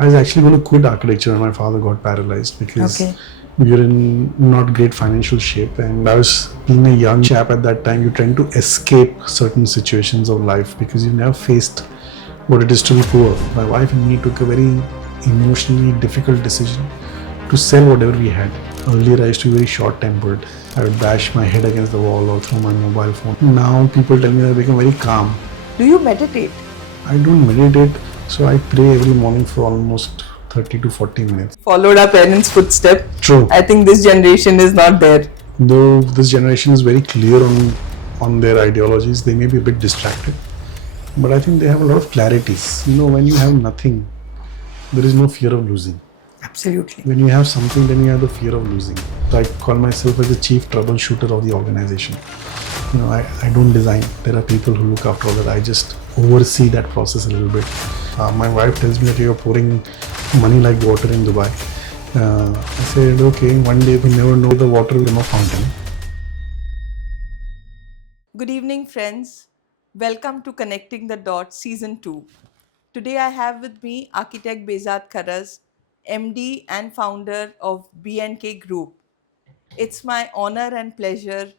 I was actually going to quit architecture and my father got paralyzed because Okay. we were in not great financial shape, and I was being a young chap at that time. You tend to escape certain situations of life because you never faced what it is to be poor. My wife and me took a very emotionally difficult decision to sell whatever we had. Earlier, I used to be very short-tempered. I would bash my head against the wall or throw my mobile phone. Now people tell me I've become very calm. Do you meditate? I don't meditate, so I pray every morning for almost 30 to 40 minutes. Followed our parents' footstep. True. I think this generation is not there. Though this generation is very clear on their ideologies, they may be a bit distracted, but I think they have a lot of clarity. When you have nothing, there is no fear of losing. Absolutely. When you have something, then you have the fear of losing. So I call myself as the chief troubleshooter of the organization. I don't design. There are people who look after all that. I just oversee that process a little bit. My wife tells me that you're pouring money like water in Dubai. I said, okay, one day we never know, the water will no fountain. Good evening, friends. Welcome to Connecting the Dots Season 2. Today I have with me architect Behzad Kharas, MD and founder of B&K Group. It's my honor and pleasure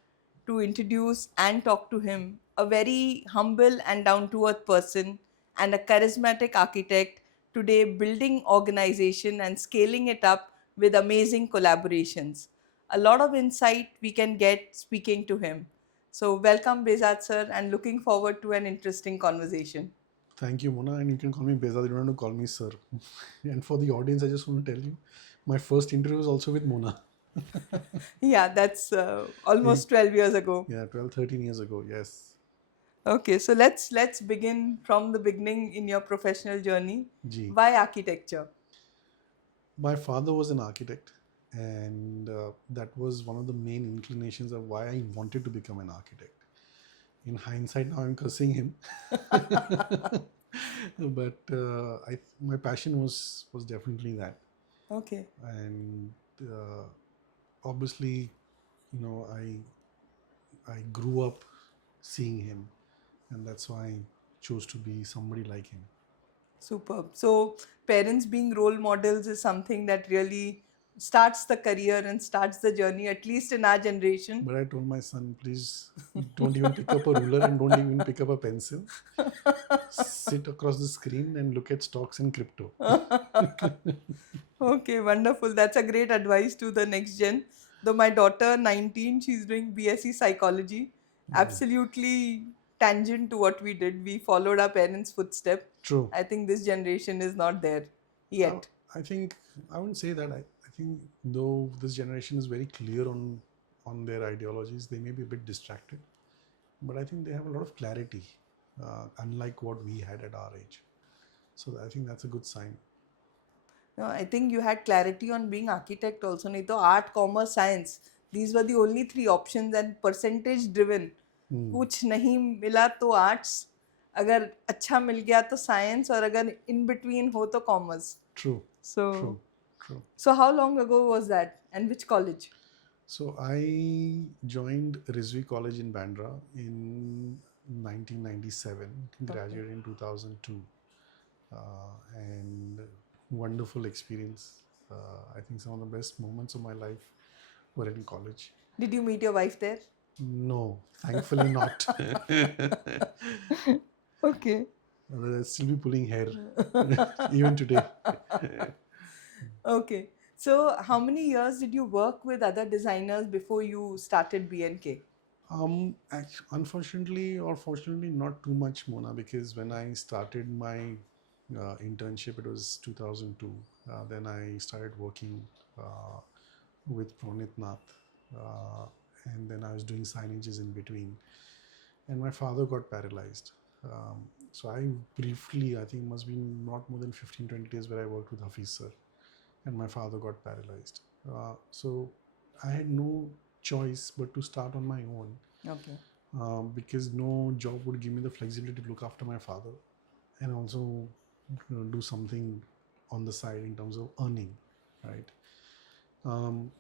to introduce and talk to him, a very humble and down to earth person and a charismatic architect, today building organization and scaling it up with amazing collaborations. A lot of insight we can get speaking to him. So welcome Behzad sir, and looking forward to an interesting conversation. Thank you, Mona, and you can call me Behzad. You don't have to call me sir. And for the audience, I just want to tell you, my first interview was also with Mona. Yeah, that's almost 12 years ago. Yeah, 12, 13 years ago, yes. Okay, so let's begin from the beginning in your professional journey. Gee. Why architecture? My father was an architect, and that was one of the main inclinations of why I wanted to become an architect. In hindsight, now I'm cursing him. But my passion was definitely that. Okay. And obviously, I grew up seeing him, and that's why I chose to be somebody like him. Superb. So parents being role models is something that really starts the career and starts the journey, at least in our generation. But I told my son, please don't even pick up a ruler and don't even pick up a pencil. Sit across the screen and look at stocks and crypto. Okay, wonderful. That's a great advice to the next gen. Though my daughter, 19, she's doing BSc psychology. Absolutely tangent to what we did. We followed our parents' footstep. True. I think this generation is not there yet. I think I wouldn't say that. I think though this generation is very clear on their ideologies, they may be a bit distracted, but I think they have a lot of clarity, unlike what we had at our age. So I think that's a good sign. No, I think you had clarity on being architect also. नहीं तो art, commerce, science. These were the only three options and percentage driven. कुछ नहीं मिला तो arts, अगर अच्छा मिल गया तो science, और अगर in between हो तो commerce. True. So, True. so how long ago was that, and which college? So I joined Rizvi College in Bandra in 1997, graduated in 2002, and wonderful experience. I think some of the best moments of my life were in college. Did you meet your wife there? No, thankfully not. Okay. I'll still be pulling hair even today. Okay. So how many years did you work with other designers before you started B&K? Unfortunately or fortunately, not too much, Mona, because when I started my internship, it was 2002. Then I started working with Pronit Nath, and then I was doing signages in between. And my father got paralyzed. So I briefly, I think it must be not more than 15, 20 days where I worked with Hafiz sir, and my father got paralyzed. So I had no choice but to start on my own. Okay. Because no job would give me the flexibility to look after my father and also do something on the side in terms of earning, right?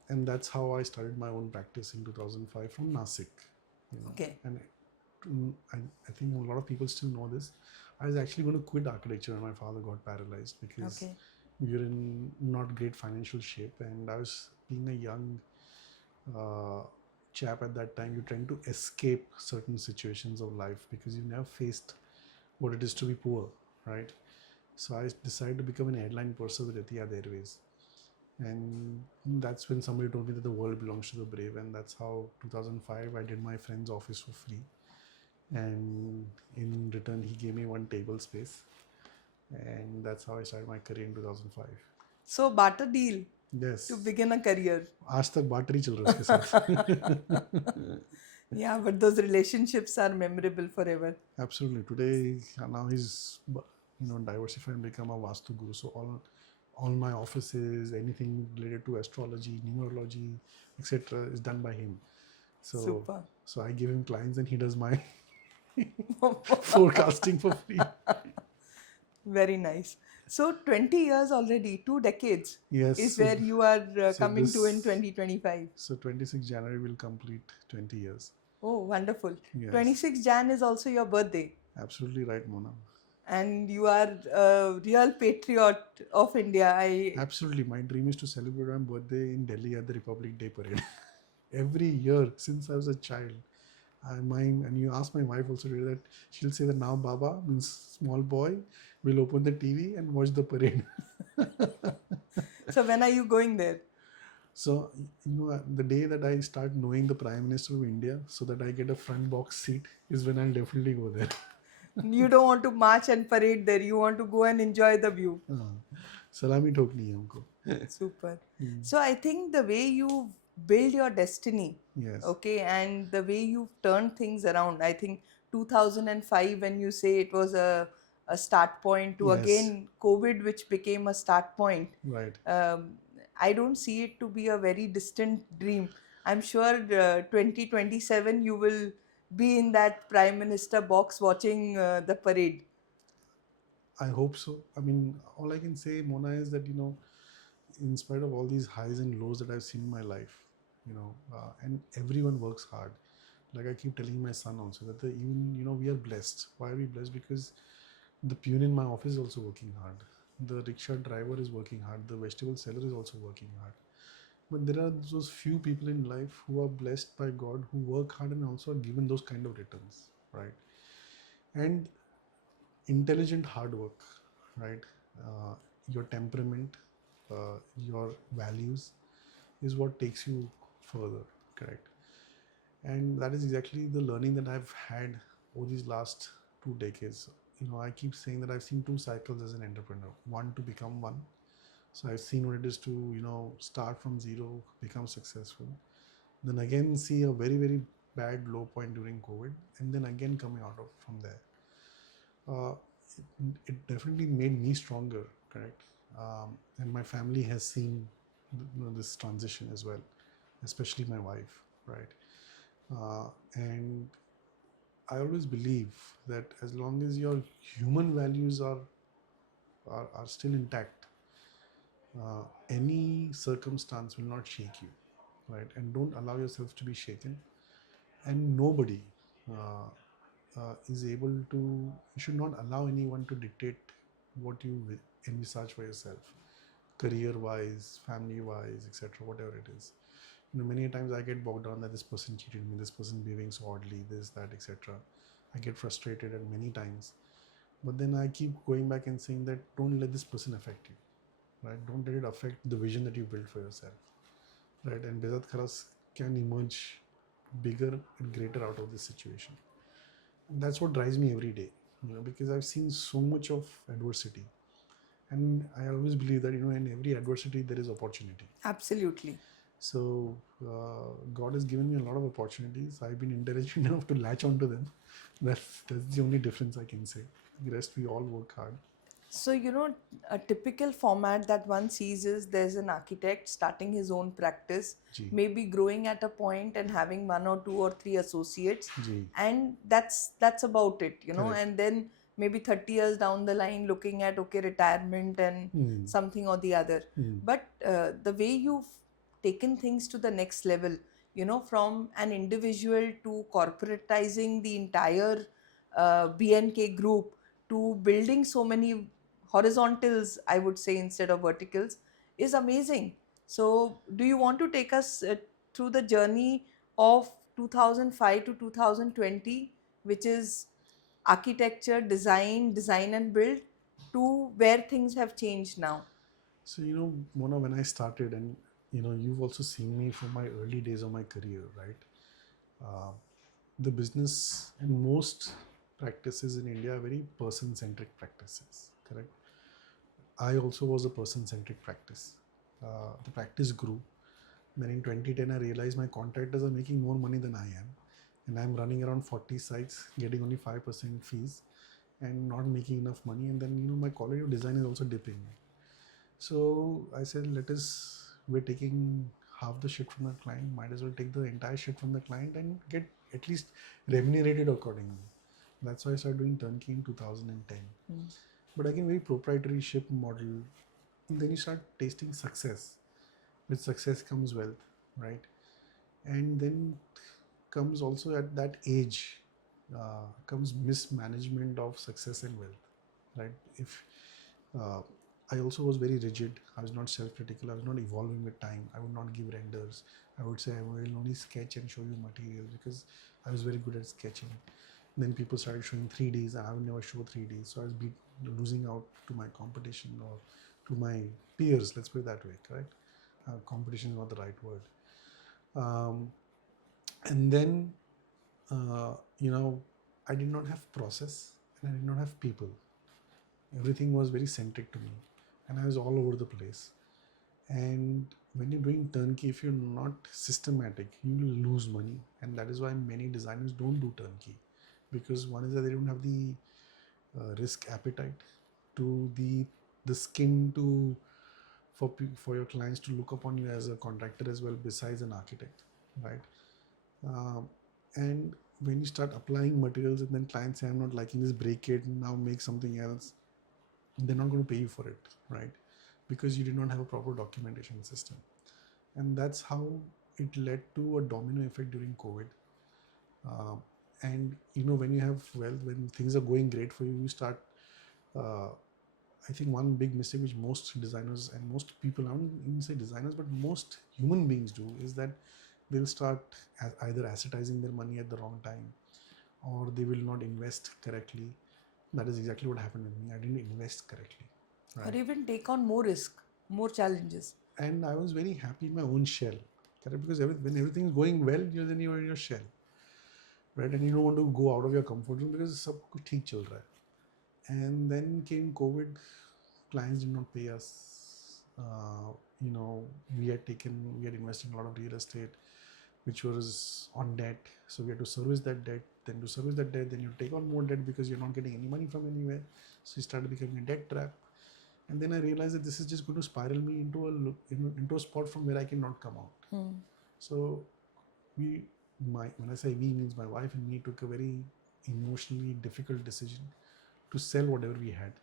And that's how I started my own practice in 2005 from Nasik. Okay. And I think a lot of people still know this. I was actually going to quit architecture and my father got paralyzed because we were in not great financial shape, and I was being a young uh, chap at that time. You're trying to escape certain situations of life because you never faced what it is to be poor, right? So I decided to become an airline purser with Etihad Airways, and that's when somebody told me that the world belongs to the brave, and that's how 2005 I did my friend's office for free, and in return he gave me one table space, and that's how I started my career in 2005. So, barter deal to Yes, begin a career. आज तक water ही चल रहा है उसके साथ. Yeah, but those relationships are memorable forever. Absolutely. Today, now he's diversified and become a Vastu guru. So all my offices, anything related to astrology, numerology, etc., is done by him. So Super. so I give him clients and he does my forecasting for free. Very nice. So 20 years already, 2 decades Yes. is So, where you are so coming to in this 2025. so 26 January will complete 20 years. Oh, wonderful. Yes. 26 Jan is also your birthday. Absolutely right, Mona. And you are a real patriot of India. Absolutely. My dream is to celebrate my birthday in Delhi at the Republic Day parade. Every year since I was a child. And you ask my wife also to do that. She'll say that now Baba means small boy will open the TV and watch the parade. So when are you going there? So, the day that I start knowing the Prime Minister of India so that I get a front box seat is when I'll definitely go there. You don't want to march and parade there. You want to go and enjoy the view. Salami ठोकनी है हमको. Super. So I think the way you build your destiny, Yes. okay, and the way you've turned things around. I think 2005, when you say it was a start point to Yes. again COVID, which became a start point. Right. I don't see it to be a very distant dream. I'm sure 2027 you will be in that Prime Minister box watching the parade. I hope so. I mean, all I can say, Mona, is that, in spite of all these highs and lows that I've seen in my life, and everyone works hard. Like I keep telling my son also that we are blessed. Why are we blessed? Because the peon in my office is also working hard. The rickshaw driver is working hard. The vegetable seller is also working hard. But there are those few people in life who are blessed by God, who work hard and also are given those kind of returns, right? And intelligent hard work, right? Your temperament, your values is what takes you further, correct? And that is exactly the learning that I've had over these last 2 decades. I keep saying that I've seen two cycles as an entrepreneur. One to become one. So I've seen what it is to, start from zero, become successful. Then again see a very, very bad low point during COVID, and then again coming out of from there. It definitely made me stronger, correct? And my family has seen this transition as well, especially my wife, right? And I always believe that as long as your human values are still intact, any circumstance will not shake you, right? And don't allow yourself to be shaken. And nobody is able to. You should not allow anyone to dictate what you envisage for yourself, career-wise, family-wise, etc. Whatever it is. Many times I get bogged down that this person cheated me, this person behaving so oddly, this, that, etc. I get frustrated at many times, but then I keep going back and saying that don't let this person affect you, right? Don't let it affect the vision that you build for yourself, right? And Behzad Kharas can emerge bigger and greater out of this situation. And that's what drives me every day, because I've seen so much of adversity, and I always believe that in every adversity there is opportunity. Absolutely. So God has given me a lot of opportunities. I've been intelligent enough to latch onto them. That's the only difference I can say. The rest we all work hard. So, a typical format that one sees is there's an architect starting his own practice, Ji. maybe growing at a point and having one or two or three associates, Ji. and that's about it, Correct. And then maybe 30 years down the line, looking at retirement and something or the other. But the way you've taken things to the next level, from an individual to corporatizing the entire BNK group to building so many horizontals, I would say, instead of verticals, is amazing. So, do you want to take us through the journey of 2005 to 2020, which is architecture, design and build, to where things have changed now? So, Mona, when I started, and you've also seen me from my early days of my career, right? Uh, the business and most practices in India are very person centric practices, correct? I also was a person centric practice. The practice grew. Then in 2010, I realized my contractors are making more money than I am. And I'm running around 40 sites, getting only 5% fees and not making enough money. And then, my quality of design is also dipping. So I said, we're taking half the shit from the client, might as well take the entire shit from the client and get at least remunerated accordingly. That's why I started doing turnkey in 2010. But again, very proprietary ship model. And then you start tasting success. With success comes wealth, right? And then comes also at that age comes mismanagement of success and wealth, right? If uh, I also was very rigid. I was not self-critical. I was not evolving with time. I would not give renders. I would say I will only sketch and show you materials because I was very good at sketching. Then people started showing 3Ds and I would never show 3Ds. So I was losing out to my competition or to my peers, let's put it that way, correct? Competition is not the right word. Um, and then, uh, you know, I did not have process and I did not have people. Everything was very centric to me and I was all over the place. And when you're doing turnkey, if you're not systematic, you will lose money. And that is why many designers don't do turnkey, because one is that they don't have the risk appetite, to the skin to for your clients to look upon you as a contractor as well, besides an architect, right? Um, and when you start applying materials and then clients say, I'm not liking this, break it, now make something else, they're not going to pay you for it, right? Because you did not have a proper documentation system. And that's how it led to a domino effect during COVID. Uh, and when you have wealth, when things are going great for you, you start. Uh, I think one big mistake which most designers and most people, I don't even say designers, but most human beings do, is that they'll start either assetizing their money at the wrong time, or they will not invest correctly. That is exactly what happened with me. I didn't invest correctly, Or right? even take on more risk, more challenges. And I was very happy in my own shell, correct? Because when everything is going well, then you're in your shell, right? And you don't want to go out of your comfort zone because सब कुछ ठीक चल रहा है. And then came COVID. Clients did not pay us. Uh, we had invested in a lot of real estate, which was on debt. So we had to service that debt. Then to service that debt, then you take on more debt because you're not getting any money from anywhere. So you started becoming a debt trap. And then I realized that this is just going to spiral me into a spot from where I cannot come out. So we, when I say we, means my wife and me, took a very emotionally difficult decision to sell whatever we had,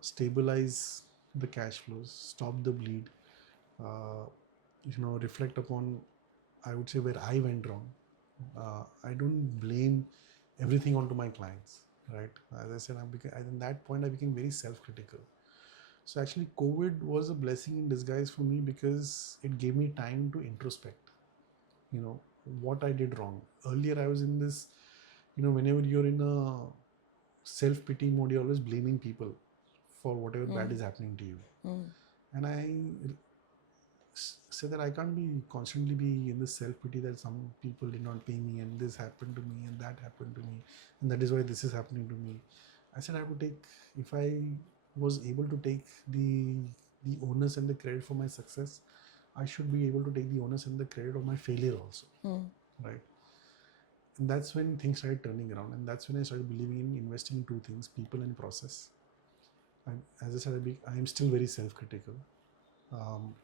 stabilize the cash flows, stop the bleed, uh, reflect upon, I would say, where I went wrong. I don't blame everything onto my clients, right? As I said, at that point I became very self-critical. So actually, COVID was a blessing in disguise for me because it gave me time to introspect. You know what I did wrong. Earlier, I was in this. Whenever you're in a self-pity mode, you're always blaming people for whatever bad is happening to you. And I say that I can't be constantly be in this self-pity that some people did not pay me and this happened to me and that happened to me and that is why this is happening to me. I said I have to take, if I was able to take the onus and the credit for my success, I should be able to take the onus and the credit of my failure also, right? And that's when things started turning around, and that's when I started believing in investing in two things: people and process. As I said, I am still very self-critical. Um,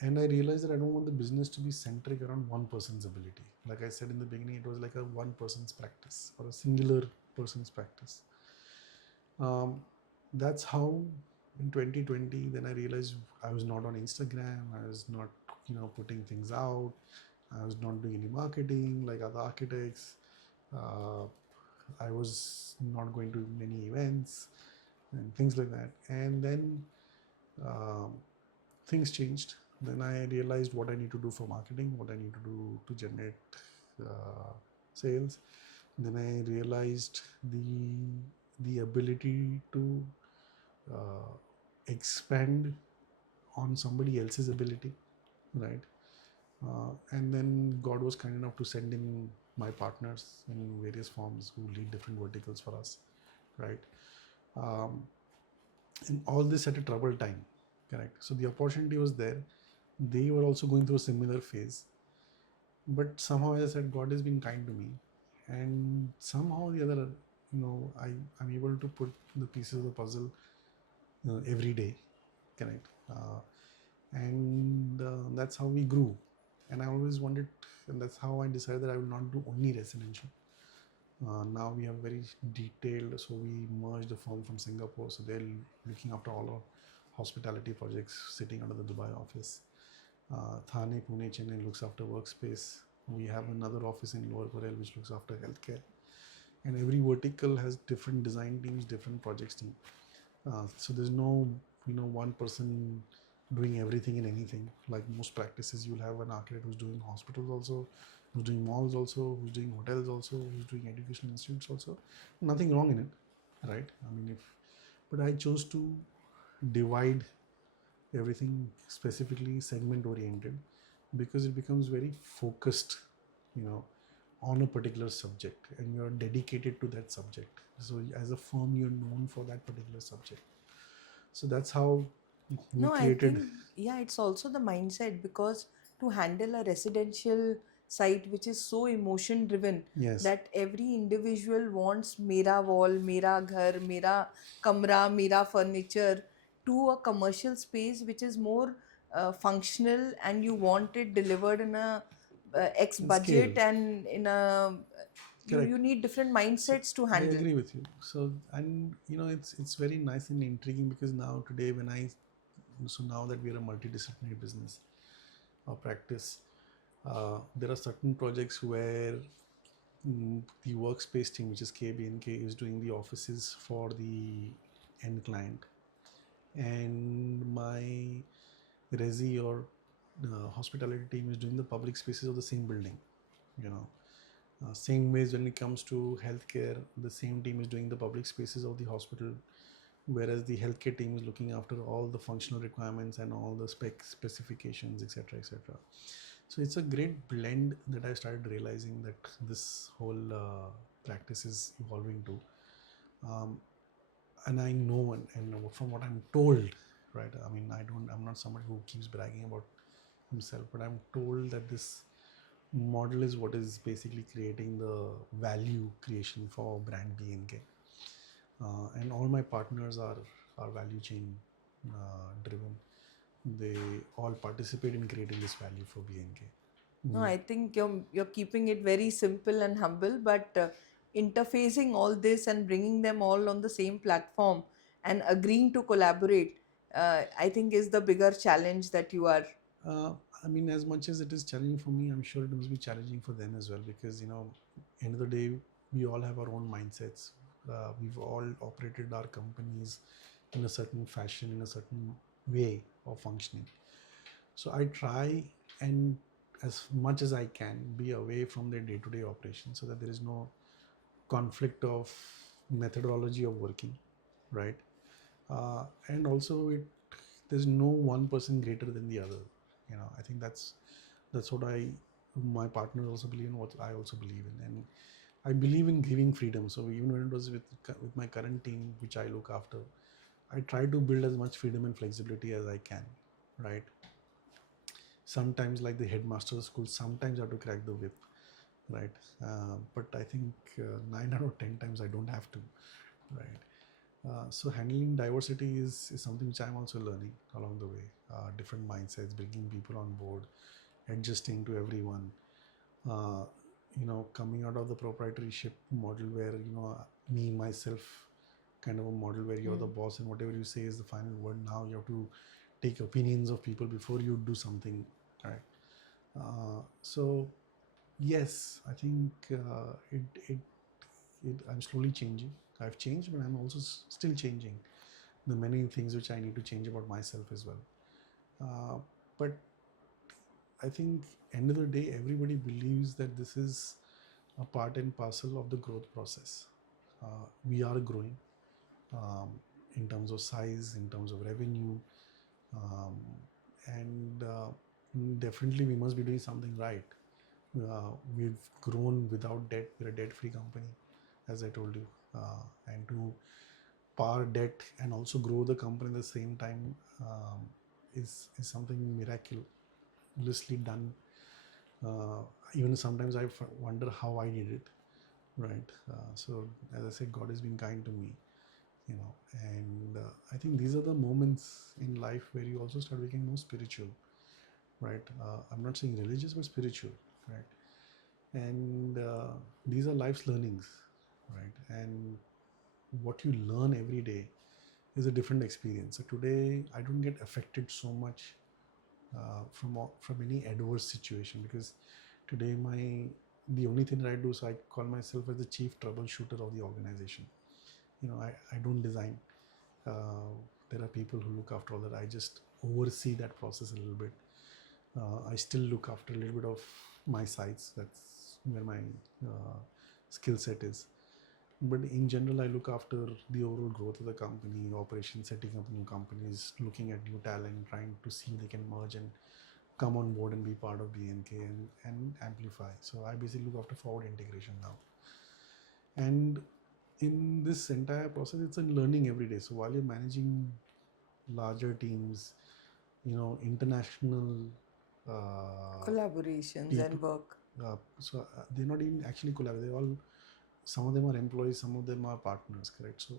and I realized that I don't want the business to be centric around one person's ability. Like I said in the beginning, it was like a one person's practice or a singular person's practice. That's how in 2020, then I realized I was not on Instagram. I was not, putting things out. I was not doing any marketing like other architects. Uh, I was not going to many events. and things like that. And then um, things changed. Then I realized what I need to do for marketing, what I need to do to generate sales. Then I realized the ability to uh, expand on somebody else's ability, right? And then God was kind enough to send in my partners in various forms who lead different verticals for us, right? Um, and all this at a troubled time, correct? So the opportunity was there. They were also going through a similar phase, but somehow, as I said, God has been kind to me, and somehow the other, I'm able to put the pieces of the puzzle every day, correct? And that's how we grew. And I always wanted, and that's how I decided that I will not do only residential. Now we have very detailed, so we merged the firm from Singapore, so they're looking after all our hospitality projects sitting under the Dubai office. Thane, Pune, Chennai looks after workspace. We have another office in Lower Parel which looks after healthcare. And every vertical has different design teams, different projects team. So there's no, one person doing everything in anything. Like most practices, you'll have an architect who's doing hospitals also, who's doing malls also, who's doing hotels also, who's doing educational institutes also. Nothing wrong in it, right? I mean, but I chose to divide everything specifically segment oriented because it becomes very focused, you know, on a particular subject, and you're dedicated to that subject. So as a firm, you're known for that particular subject. So that's how we No, I created. think, yeah, it's also the mindset because to handle a residential site which is so emotion driven Yes, that every individual wants mera wall, mera ghar, mera kamra, mera furniture, to a commercial space which is more functional and you want it delivered in a X and scale. budget and in a you Correct. need different So mindsets to I handle. agree with you. So, and it's very nice and intriguing because now today when I so now that we are a multidisciplinary business or practice, there are certain projects where the workspace team, which is KBNK, is doing the offices for the end client, and my resi or hospitality team is doing the public spaces of the same building. You know, same ways when it comes to healthcare, the same team is doing the public spaces of the hospital, whereas the healthcare team is looking after all the functional requirements and all the specifications, etc., etc. So it's a great blend that I started realizing that this whole practice is evolving to. Um, and I know, and from what I'm told, right? I mean, I'm not somebody who keeps bragging about himself, but I'm told that this model is what is basically creating the value creation for brand BNK. And all my partners are value chain driven. They all participate in creating this value for BNK. No, Mm. I think you're keeping it very simple and humble, but interfacing all this and bringing them all on the same platform and agreeing to collaborate, I think is the bigger challenge that you are. Uh, I mean, as much as it is challenging for me, I'm sure it must be challenging for them as well because, end of the day, we all have our own mindsets. We've all operated our companies in a certain fashion, in a certain way of functioning. So I try and as much as I can be away from their day-to-day operations so that there is no conflict of methodology of working, right? And also there's no one person greater than the other. I think that's what my partners also believe in, what I also believe in, and I believe in giving freedom. So even when it was with my current team, which I look after, I try to build as much freedom and flexibility as I can, right? Sometimes, like the headmaster of school, sometimes I have to crack the whip, right? But I think 9 out of 10 times I don't have to, right? So handling diversity is something which I'm also learning along the way. Different mindsets, bringing people on board, adjusting to everyone. Uh, coming out of the proprietorship model where me myself kind of a model where you're the Hmm. boss and whatever you say is the final word. Now you have to take opinions of people before you do something, right? So yes, I think I'm slowly changing. I've changed, but I'm also still changing. There are many things which I need to change about myself as well. But I think end of the day, everybody believes that this is a part and parcel of the growth process. We are growing um, in terms of size, in terms of revenue, um, and definitely we must be doing something right. We've grown without debt. We're a debt-free company, as I told you, and to par debt and also grow the company at the same time is something miraculously done. Uh, Even sometimes I wonder how I did it, right? So as I said, God has been kind to me, you know, and I think these are the moments in life where you also start becoming more spiritual, right? I'm not saying religious, but spiritual, right? And these are life's learnings, right? And what you learn every day is a different experience. So today I don't get affected so much from any adverse situation, because today the only thing that I do, so I call myself as the chief troubleshooter of the organization. I don't design. uh, there are people who look after all that. I just oversee that process a little bit. I still look after a little bit of my sites. That's where my uh, skill set is. But in general, I look after the overall growth of the company, operations, setting up new companies, looking at new talent, trying to see if they can merge and come on board and be part of BNK and amplify. So I basically look after forward integration now. And in this entire process, it's a learning every day. So while you're managing larger teams, international Collaborations people, and work. they're not even actually collaborating. They all, some of them are employees, some of them are partners, correct? So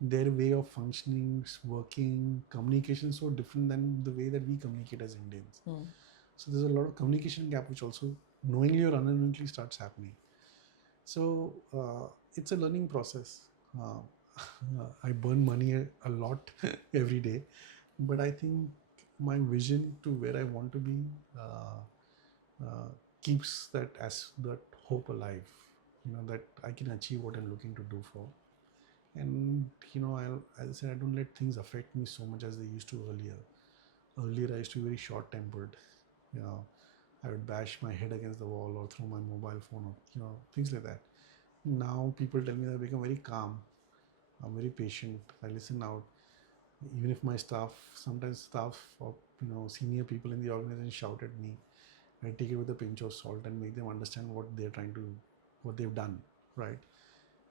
their way of functioning, working, communication is so different than the way that we communicate as Indians. So there's a lot of communication gap which also knowingly or unknowingly starts happening. So it's a learning process. Uh, I burn money a lot every day, but I think my vision to where I want to be uh, keeps that hope alive. That I can achieve what I'm looking to do for. And as I said, I don't let things affect me so much as they used to earlier. Earlier, I used to be very short-tempered. You know, I would bash my head against the wall or throw my mobile phone, or things like that. Now people tell me that I become very calm. I'm very patient. I listen out. Even if my sometimes staff or senior people in the organization shout at me, I take it with a pinch of salt and make them understand what they've done, right?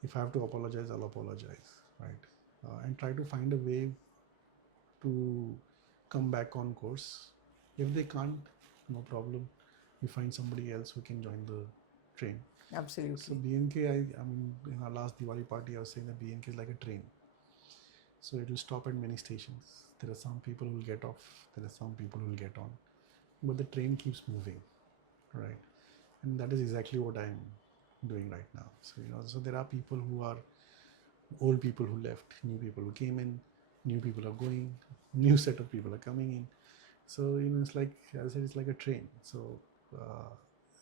If I have to apologize, I'll apologize, right? And try to find a way to come back on course. If they can't, no problem. We find somebody else who can join the train. So Absolutely. BNK, I mean, in our last Diwali party, I was saying that BNK is like a train. So it will stop at many stations. There are some people who will get off. There are some people who will get on. But the train keeps moving, right? And that is exactly what I'm doing right now. So there are people who are old people who left, new people who came in, new people are going, new set of people are coming in. So it's like, as I said, it's like a train. So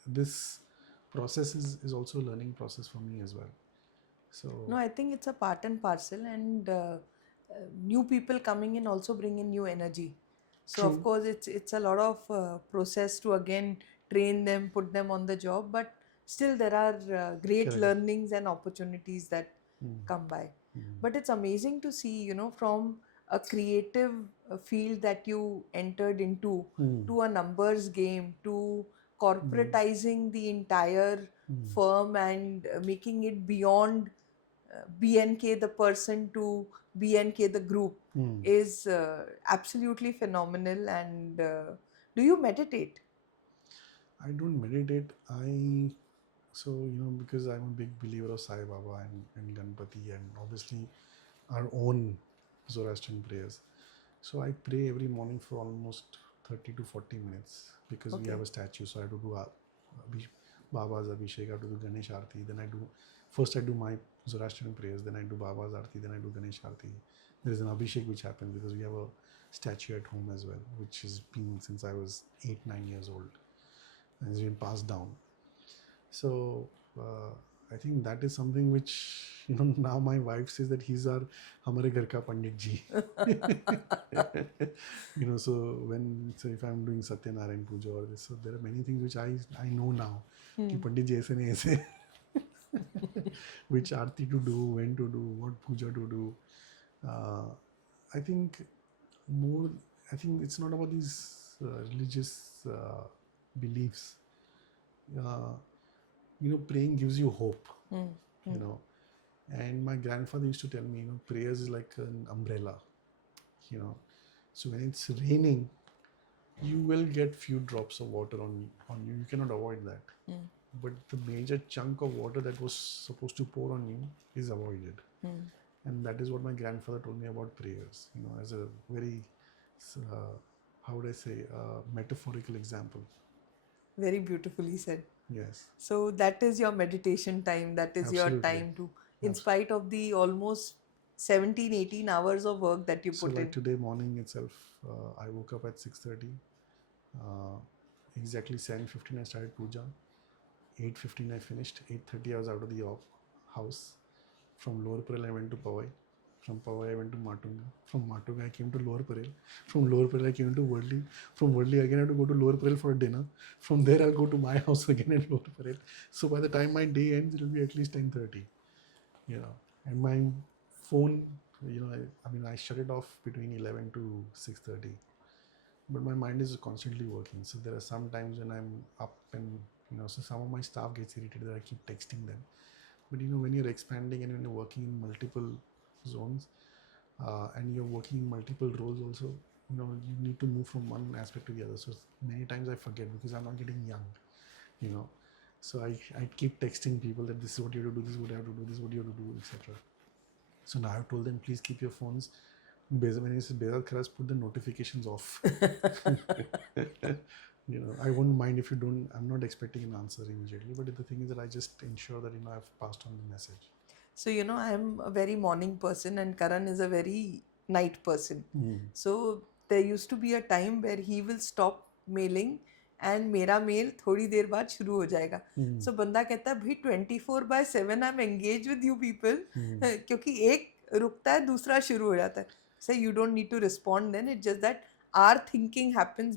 this process is also a learning process for me as well. So No, I think it's a part and parcel, and new people coming in also bring in new energy. So of true, course, it's a lot of process to again train them, put them on the job, but still there are great correct. learnings and opportunities that Mm, come by. mm, But it's amazing to see, from a creative field that you entered into mm, to a numbers game to mm, corporatizing the entire mm, firm and making it beyond BNK the person to BNK the group mm. is absolutely phenomenal. And do you meditate? I don't meditate. Because I'm a big believer of Sai Baba and Ganpati, and obviously our own Zoroastrian prayers. So I pray every morning for almost 30 to 40 minutes because we have Okay. a statue. So I have to do Baba's Abhishek, I have to do Ganesh Arti. Then first I do my Zoroastrian prayers, then I do Baba's Arti, then I do Ganesh Arti. There is an Abhishek which happens because we have a statue at home as well, which has been since I was 8, 9 years old and it's been passed down. So I think that is something which, now my wife says that he's our hamare ghar ka pandit ji. So if I'm doing Satyanarayan Puja or this, so there are many things which I know now. Ki pandit ji aise nahi aise. Which aarti to do, when to do, what puja to do. Uh, I think more. I think it's not about these religious beliefs. Uh, Praying gives you hope. You know, and my grandfather used to tell me, prayers is like an umbrella. You know, so when it's raining, you will get few drops of water on you. You cannot avoid that. But the major chunk of water that was supposed to pour on you is avoided. And that is what my grandfather told me about prayers, as a very, uh, how would I say, metaphorical example. Very beautifully said. Yes. So that is your meditation time. That is your Absolutely. time to, in spite of the almost 17, 18 hours of work that you So put like in. today morning itself, I woke up at 6:30. Uh, exactly 7:15 I started puja. 8:15 I finished. 8:30 I was out of the house. From Lower Parel I went to Powai. From Powai I went to Matunga. From Matunga I came to Lower Parel. From Lower Parel I came to Worli. From Worli again I had to go to Lower Parel for a dinner. From there I'll go to my house again at Lower Parel. So by the time my day ends, it will be at least 10:30. And my phone, I shut it off between 11 to 6:30. But my mind is constantly working. So there are some times when I'm up and, so some of my staff gets irritated that I keep texting them. But when you're expanding and when you're working in multiple zones, and you're working in multiple roles also, you need to move from one aspect to the other. So many times I forget because I'm not getting young. So I keep texting people that this is what you have to do, this is what you have to do, this is what you have to do, etc. So now I've told them, please keep your phones. When he says Behzad Kharas, put the notifications off. I wouldn't mind if you don't. I'm not expecting an answer immediately, but the thing is that I just ensure that I've passed on the message. So, I'm a very morning person and Karan is a very night person. So, there used to be a time where he will stop mailing and मेरा mail थोड़ी देर बाद शुरू हो जाएगा. So, बंदा कहता है भाई 24/7 I'm engaged with you people. क्योंकि एक रुकता है दूसरा शुरू हो जाता है. So, you don't need to respond then. It's just that our thinking happens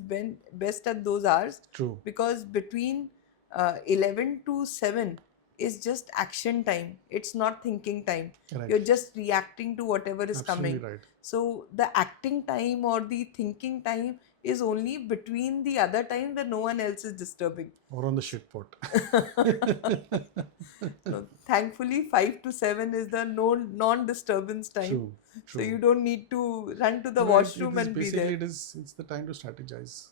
best at those hours. True. Because between 11 to 7 is just action time. It's not thinking time. Correct. You're just reacting to whatever is Absolutely coming. right. So the acting time or the thinking time is only between the other time that no one else is disturbing. Or on the shit pot. No, thankfully 5 to 7 is the non-disturbance time. True. So you don't need to run to the washroom and be there. It's the time to strategize.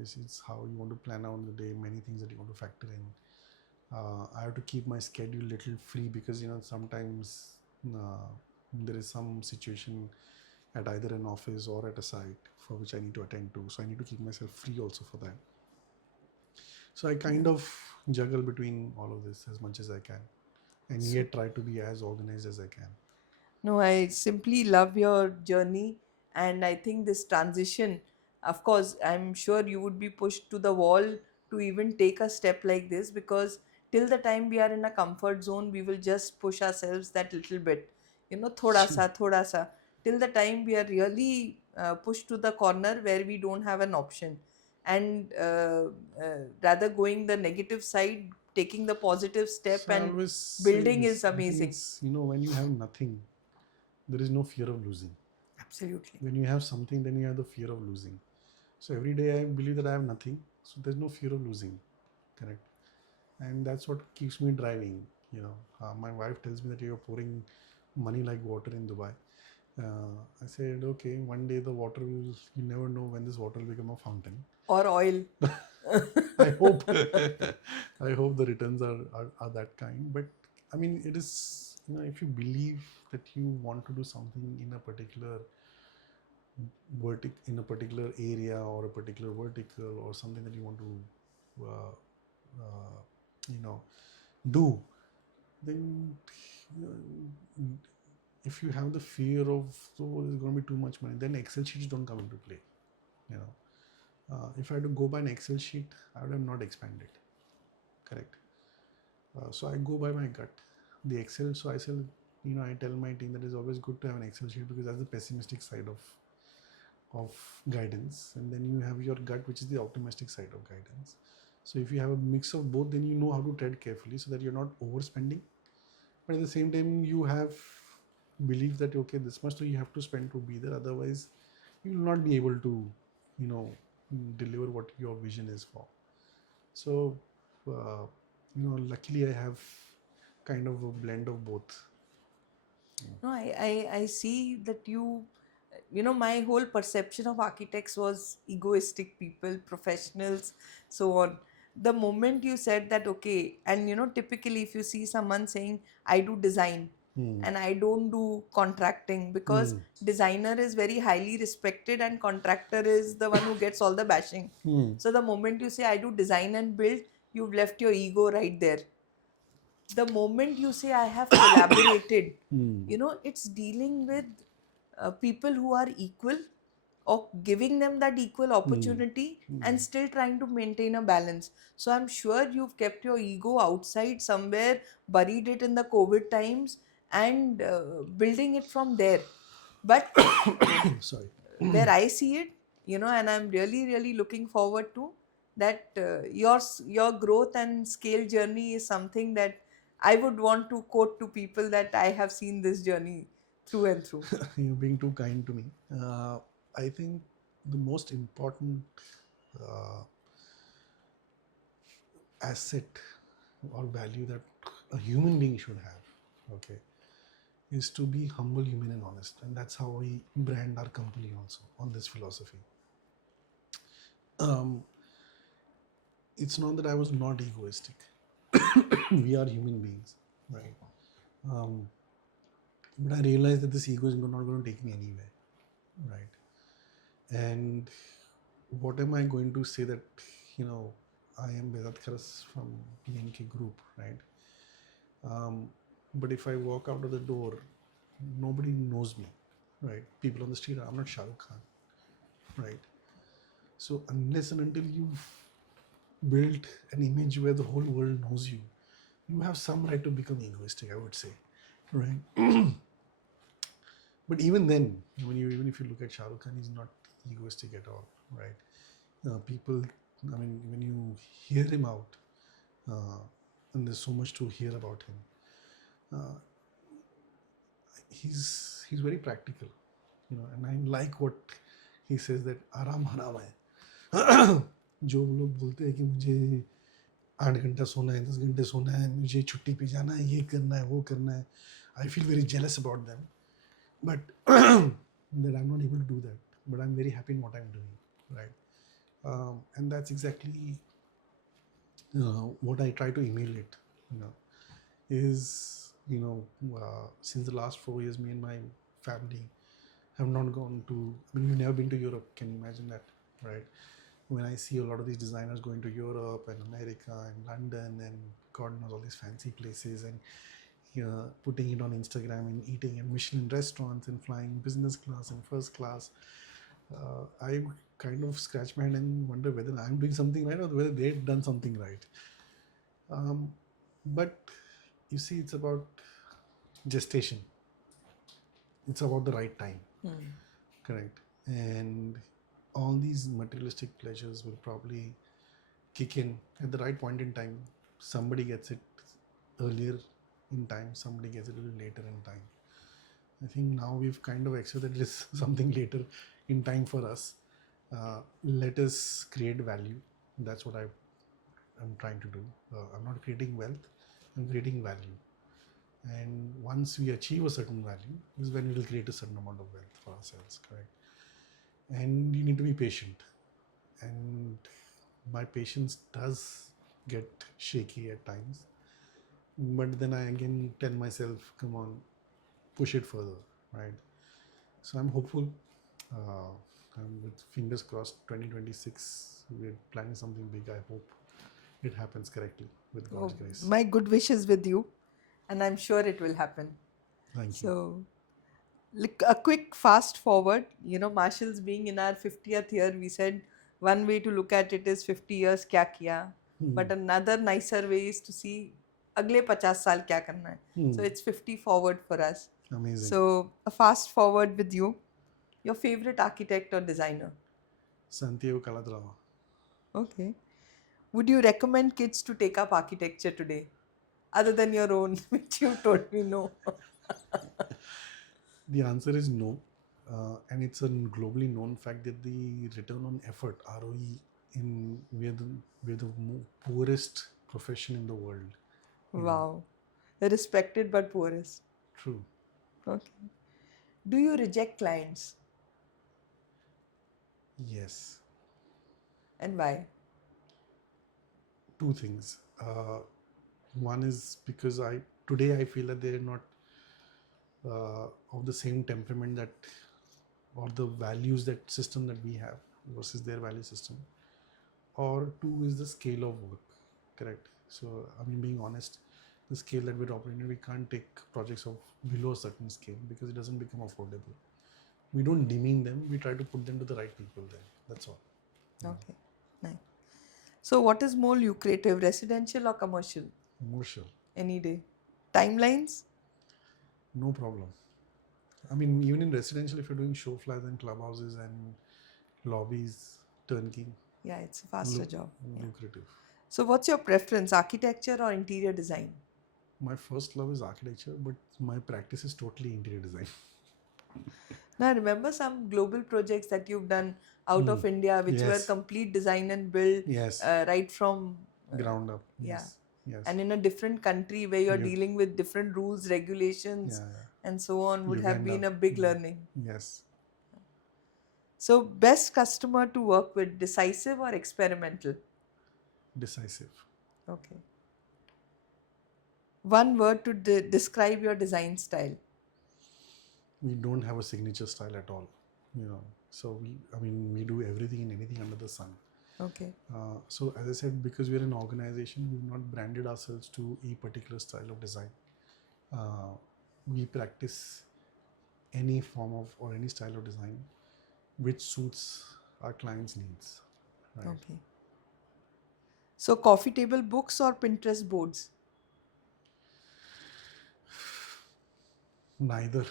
It's how you want to plan out the day, many things that you want to factor in. I have to keep my schedule little free because sometimes there is some situation at either an office or at a site for which I need to attend to. So I need to keep myself free also for that. So I kind of juggle between all of this as much as I can, and yet try to be as organized as I can. No, I simply love your journey, and I think this transition, of course, I'm sure you would be pushed to the wall to even take a step like this because till the time we are in a comfort zone, we will just push ourselves that little bit, thoda sa, till the time we are really pushed to the corner where we don't have an option. And rather going the negative side, taking the positive step So I and always say building this, is I think amazing. it's, when you have nothing, there is no fear of losing. Absolutely. When you have something, then you have the fear of losing. So every day I believe that I have nothing, so there's no fear of losing. Correct. And that's what keeps me driving. My wife tells me that you're pouring money like water in Dubai. I said, okay, one day the water will, you never know when this water will become a fountain. Or oil. I hope I hope the returns are that kind. But I mean, it is, if you believe that you want to do something in a particular in a particular area or a particular vertical or something that you want to do, then if you have the fear of, so there's going to be too much money, then Excel sheets don't come into play. If I had to go by an Excel sheet, I would have not expanded. Correct. So I go by my gut. The Excel, so I say, I tell my team that it's always good to have an Excel sheet because that's the pessimistic side of guidance, and then you have your gut, which is the optimistic side of guidance. So if you have a mix of both, then you know how to tread carefully so that you're not overspending, but at the same time you have belief that okay, this much so you have to spend to be there, otherwise you will not be able to, you know, deliver what your vision is for. So, luckily I have kind of a blend of both. No, I see that my whole perception of architects was egoistic people, professionals, so on. The moment you said that, okay, and typically if you see someone saying, I do design Hmm. and I don't do contracting, because Hmm. designer is very highly respected and contractor is the one who gets all the bashing. Hmm. So the moment you say, I do design and build, you've left your ego right there. The moment you say I have collaborated, Hmm. it's dealing with people who are equal, or giving them that equal Hmm. opportunity Hmm. and still trying to maintain a balance. So I'm sure you've kept your ego outside somewhere, buried it in the COVID times, and building it from there. But Sorry. where I see it, and I'm really, really looking forward to that. Your growth and scale journey is something that I would want to quote to people, that I have seen this journey through and through. You're being too kind to me. I think the most important uh, asset or value that a human being should have, okay, is to be humble, human, and honest. And that's how we brand our company also on this philosophy. Um, it's not that I was not egoistic. We are human beings, right? Um, but I realized that this ego is not going to take me anywhere, right? And what am I going to say that, you know, I am Behzad Kharas from PNK Group, right? But if I walk out of the door, nobody knows me, right? People on the street, I'm not Shah Rukh Khan, right? So unless and until you've built an image where the whole world knows you, you have some right to become egoistic, I would say, right? But even then, even if you look at Shah Rukh Khan, he's not egoistic at all, right? People, I mean, when you hear him out, uh, and there's so much to hear about him, uh, he's very practical, and I like what he says that आराम हराम है. जो लोग बोलते हैं कि मुझे 8 घंटा सोना है, 10 घंटे सोना है, मुझे छुट्टी पे जाना है, ये करना है, वो करना है, I feel very jealous about them, but that I'm not able to do that. But I'm very happy in what I'm doing, right? And that's exactly what I try to emulate. You know, is since the last 4 years, me and my family have not gone to. I mean, we've never been to Europe. Can you imagine that, right? When I see a lot of these designers going to Europe and America and London and God knows all these fancy places, and putting it on Instagram and eating in Michelin restaurants and flying business class and first class, I kind of scratch my head and wonder whether I'm doing something right or whether they've done something right. Um, but you see, it's about gestation. It's about the right time, Hmm. correct? And all these materialistic pleasures will probably kick in at the right point in time. Somebody gets it earlier in time, somebody gets it a little later in time. I think now we've kind of accepted it is something later in time for us. Let us create value. That's what I'm trying to do. I'm not creating wealth, I'm creating value. And once we achieve a certain value, is when we will create a certain amount of wealth for ourselves, correct? And you need to be patient. And my patience does get shaky at times. But then I again tell myself, come on, push it further, right? So I'm hopeful. Uh, with fingers crossed, 2026, we're planning something big. I hope it happens correctly with God's Oh, grace. my good wishes with you, and I'm sure it will happen. Thank you. So, like a quick fast forward, Marshalls being in our 50th year, we said one way to look at it is 50 years kya kiya, but another nicer way is to see अगले 50 साल क्या करना है. So Hmm. it's 50 forward for us. Amazing. So a fast forward with you. Your favorite architect or designer? Santiago Calatrava. Okay. Would you recommend kids to take up architecture today? Other than your own, which you told me no. The answer is no. And it's a globally known fact that the return on effort, ROE, in we're the poorest profession in the world. You know, Wow. Respected but poorest. true. Okay. Do you reject clients Yes. and why? Two things. One is because I feel that they're not of the same temperament that or the values that system that we have versus their value system. Or two is the scale of work. Correct. So I mean, being honest, the scale that we're operating, we can't take projects of below a certain scale because it doesn't become affordable. We don't demean them. We try to put them to the right people there. That's all. Okay. Nice. So, what is more lucrative, residential or commercial? Commercial, Any day. Timelines? no problem. I mean, even in residential, if you're doing show flies and clubhouses and lobbies, turnkey, Yeah, it's a faster job. Yeah. lucrative. So, what's your preference, architecture or interior design? My first love is architecture, but my practice is totally interior design. Now, I remember some global projects that you've done out of India, which were Yes, complete design and build yes, right from, ground up. yeah, Yes, yes. and in a different country where you're You, dealing with different rules, regulations, yeah, and so on would have Uganda. been a big learning. Yes, So, best customer to work with, decisive or experimental? decisive. Okay. One word to describe your design style. We don't have a signature style at all, you know. So we do everything and anything under the sun. Okay. So as I said, because we're an organization, we've not branded ourselves to a particular style of design. We practice any form of or any style of design which suits our clients' needs. Right. Okay. So, coffee table books or Pinterest boards? Neither.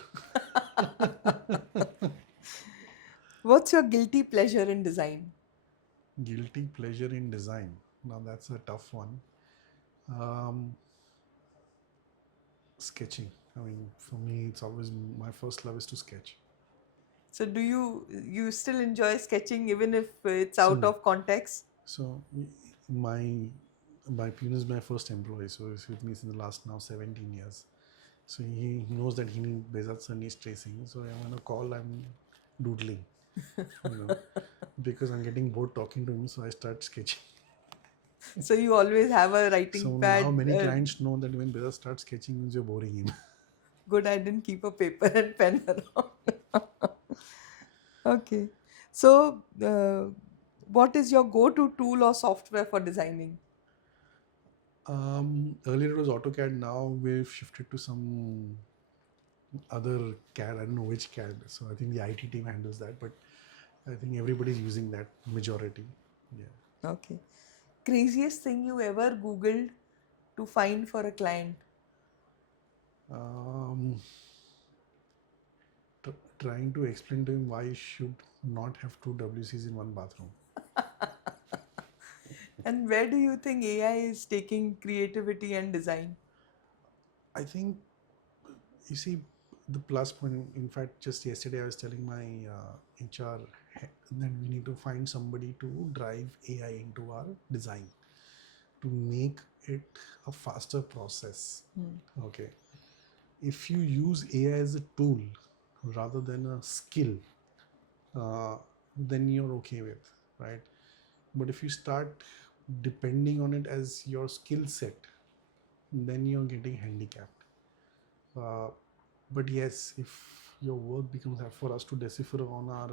What's your guilty pleasure in design? Guilty pleasure in design. Now that's a tough one. Um, Sketching. I mean, for me, it's always my first love is to sketch. So, do you still enjoy sketching even if it's out So, of context? so my my Pune is my first employee, so he's with me since the last now 17 years. So he knows that he needs Behzad sir needs tracing. So I'm on a call, I'm doodling, you know, because I'm getting bored talking to him. So I start sketching. So, you always have a So writing now pad. many clients know that when Behzad starts sketching, means you're boring him. Good, I didn't keep a paper and pen around. Okay. So, what is your go to tool or software for designing? Earlier it was AutoCAD. Now we've shifted to some other CAD. I don't know which CAD. So I think the IT team handles that, but I think everybody's using that majority. Yeah. Okay. Craziest thing you ever Googled to find for a client? Um, Trying to explain to him why he should not have two WCs in one bathroom. And where do you think AI is taking creativity and design? I think you see the plus point. In fact, just yesterday I was telling my HR that we need to find somebody to drive AI into our design to make it a faster process. Okay, if you use AI as a tool rather than a skill, uh, then you're okay with, right? But if you start depending on it as your skill set, then you're getting handicapped. Uh, but yes, if your work becomes for us to decipher on our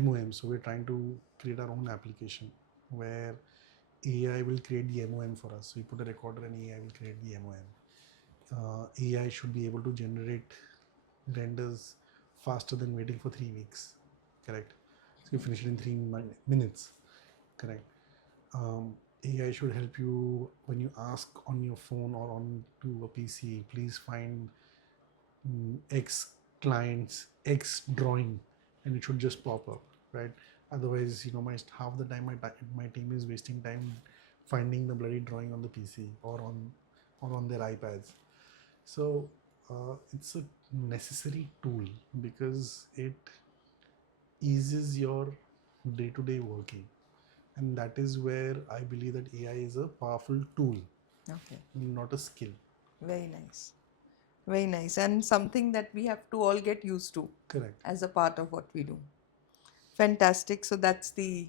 MOM, so we're trying to create our own application where AI will create the MOM for us. So you put a recorder and AI will create the MOM. AI should be able to generate renders faster than waiting for 3 weeks. Correct. So you finish it in 3 minutes. Correct. AI should help you when you ask on your phone or on to a PC, please find X clients, X drawing, and it should just pop up, right? Otherwise, my half the time my team is wasting time finding the bloody drawing on the PC or on their iPads. So it's a necessary tool because it eases your day-to-day working, and that is where I believe that AI is a powerful tool, Okay. not a skill. Very nice. Very nice. And something that we have to all get used to Correct. as a part of what we do. Fantastic. So that's the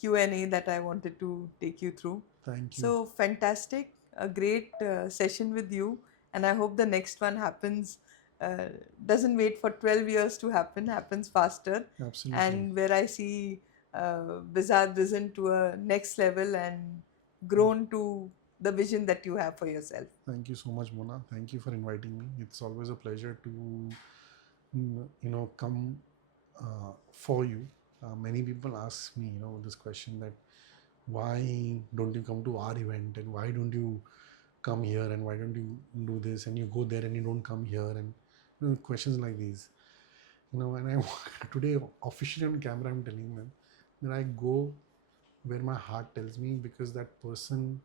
Q&A that I wanted to take you through. Thank you. So fantastic. A great session with you. And I hope the next one happens, uh, doesn't wait for 12 years to happen, happens faster. Absolutely. And where I see Behzad risen to a next level and grown to the vision that you have for yourself. Thank you so much, Mona. Thank you for inviting me. It's always a pleasure to, come for you. Many people ask me, this question that why don't you come to our event and why don't you come here and why don't you do this and you go there and you don't come here and questions like these. And I today officially on camera I'm telling them that I go where my heart tells me because that person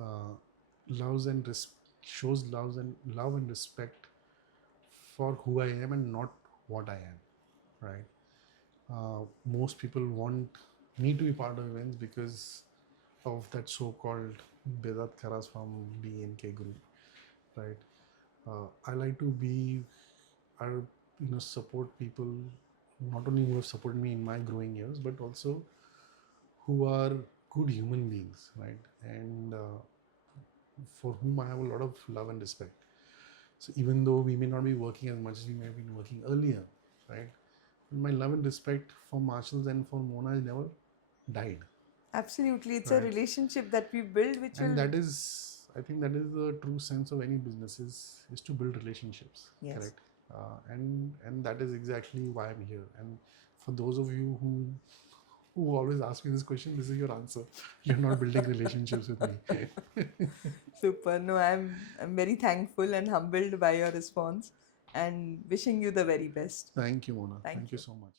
uh, loves and shows love and respect for who I am and not what I am, right? Most people want me to be part of events because of that so-called Behzad Kharas from BNK group, right? I like to be, I support people not only who have supported me in my growing years, but also who are good human beings, right? And for whom I have a lot of love and respect. So even though we may not be working as much as we may have been working earlier, right? My love and respect for Marshalls and for Mona has never died, Absolutely. It's a right? relationship that we build, which And will. that is, I think, that is the true sense of any business is to build relationships, Yes. correct? And that is exactly why I'm here. And for those of you who always ask me this question, this is your answer. You're not building relationships with me. Super. No, I'm very thankful and humbled by your response and wishing you the very best. Thank you, Mona. Thank Thank you you. so much.